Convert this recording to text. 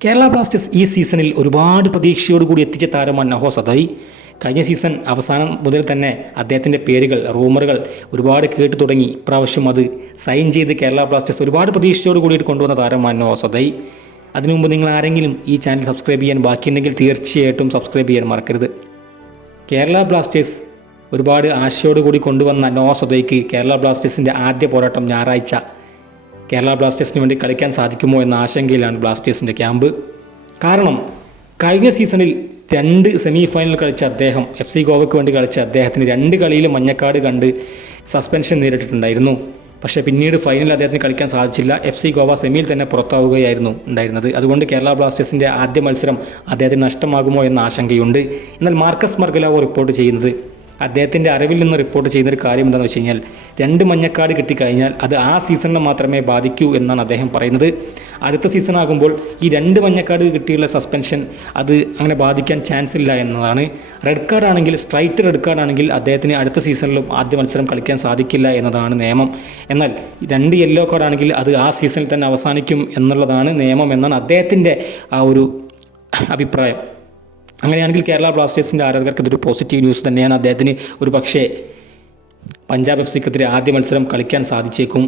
Kerala Blasters ഈ സീസണിൽ ഒരുപാട് പ്രതീക്ഷയോടുകൂടി എത്തിച്ച താരമാണ് നഹോ സദായി. കഴിഞ്ഞ സീസൺ അവസാനം മുതൽ തന്നെ അദ്ദേഹത്തിൻ്റെ റൂമറുകൾ ഒരുപാട് കേട്ടു തുടങ്ങി. ഇപ്രാവശ്യം അത് സൈൻ ചെയ്ത് കേരള ബ്ലാസ്റ്റേഴ്സ് ഒരുപാട് പ്രതീക്ഷയോട് കൂടിയിട്ട് കൊണ്ടുവന്ന താരമാണ് നഹോ സദായി. അതിനു മുമ്പ് നിങ്ങൾ ആരെങ്കിലും ഈ ചാനൽ സബ്സ്ക്രൈബ് ചെയ്യാൻ ബാക്കിയുണ്ടെങ്കിൽ തീർച്ചയായിട്ടും സബ്സ്ക്രൈബ് ചെയ്യാൻ മറക്കരുത്. കേരള ബ്ലാസ്റ്റേഴ്സ് ഒരുപാട് ആശയോടുകൂടി കൊണ്ടുവന്ന നഹോ സദായിക്ക് കേരള ബ്ലാസ്റ്റേഴ്സിൻ്റെ ആദ്യ പോരാട്ടം ഞായറാഴ്ച കേരള ബ്ലാസ്റ്റേഴ്സിന് വേണ്ടി കളിക്കാൻ സാധിക്കുമോ എന്ന ആശങ്കയിലാണ് ബ്ലാസ്റ്റേഴ്സിൻ്റെ ക്യാമ്പ്. കാരണം കഴിഞ്ഞ സീസണിൽ 2 സെമി ഫൈനൽ കളിച്ച അദ്ദേഹം FC ഗോവയ്ക്ക് വേണ്ടി കളിച്ച അദ്ദേഹത്തിന് 2 കളിയിലും മഞ്ഞക്കാട് കണ്ട് സസ്പെൻഷൻ നേരിട്ടിട്ടുണ്ടായിരുന്നു. പക്ഷേ പിന്നീട് ഫൈനലിൽ അദ്ദേഹത്തിന് കളിക്കാൻ സാധിച്ചില്ല. FC ഗോവ സെമിയിൽ തന്നെ പുറത്താവുകയായിരുന്നു ഉണ്ടായിരുന്നത്. അതുകൊണ്ട് കേരള ബ്ലാസ്റ്റേഴ്സിൻ്റെ ആദ്യ മത്സരം അദ്ദേഹത്തിന് നഷ്ടമാകുമോ എന്ന ആശങ്കയുണ്ട്. എന്നാൽ മാർക്കസ് മർഗലാവോ റിപ്പോർട്ട് ചെയ്യുന്നത്, അദ്ദേഹത്തിൻ്റെ അറിവിൽ നിന്ന് റിപ്പോർട്ട് ചെയ്യുന്നൊരു കാര്യം എന്താണെന്ന് വെച്ച് കഴിഞ്ഞാൽ 2 മഞ്ഞക്കാട് കിട്ടിക്കഴിഞ്ഞാൽ അത് ആ സീസണിൽ മാത്രമേ ബാധിക്കൂ എന്നാണ് അദ്ദേഹം പറയുന്നത്. അടുത്ത സീസൺ ആകുമ്പോൾ ഈ 2 മഞ്ഞക്കാട് കിട്ടിയുള്ള സസ്പെൻഷൻ അത് അങ്ങനെ ബാധിക്കാൻ ചാൻസ് ഇല്ല എന്നതാണ്. റെഡ് കാർഡാണെങ്കിൽ, സ്ട്രൈറ്റ് റെഡ് കാർഡാണെങ്കിൽ അദ്ദേഹത്തിന് അടുത്ത സീസണിലും ആദ്യ മത്സരം കളിക്കാൻ സാധിക്കില്ല എന്നതാണ് നിയമം. എന്നാൽ 2 യെല്ലോ കാർഡാണെങ്കിൽ അത് ആ സീസണിൽ തന്നെ അവസാനിക്കും എന്നുള്ളതാണ് നിയമം എന്നാണ് അദ്ദേഹത്തിൻ്റെ ആ ഒരു അഭിപ്രായം. അങ്ങനെയാണെങ്കിൽ കേരള ബ്ലാസ്റ്റേഴ്സിൻ്റെ ആരാധകർക്ക് ഇതൊരു പോസിറ്റീവ് ന്യൂസ് തന്നെയാണ്. അദ്ദേഹത്തിന് ഒരു പക്ഷേ പഞ്ചാബ് FC ക്കെതിരെ ആദ്യ മത്സരം കളിക്കാൻ സാധിച്ചേക്കും.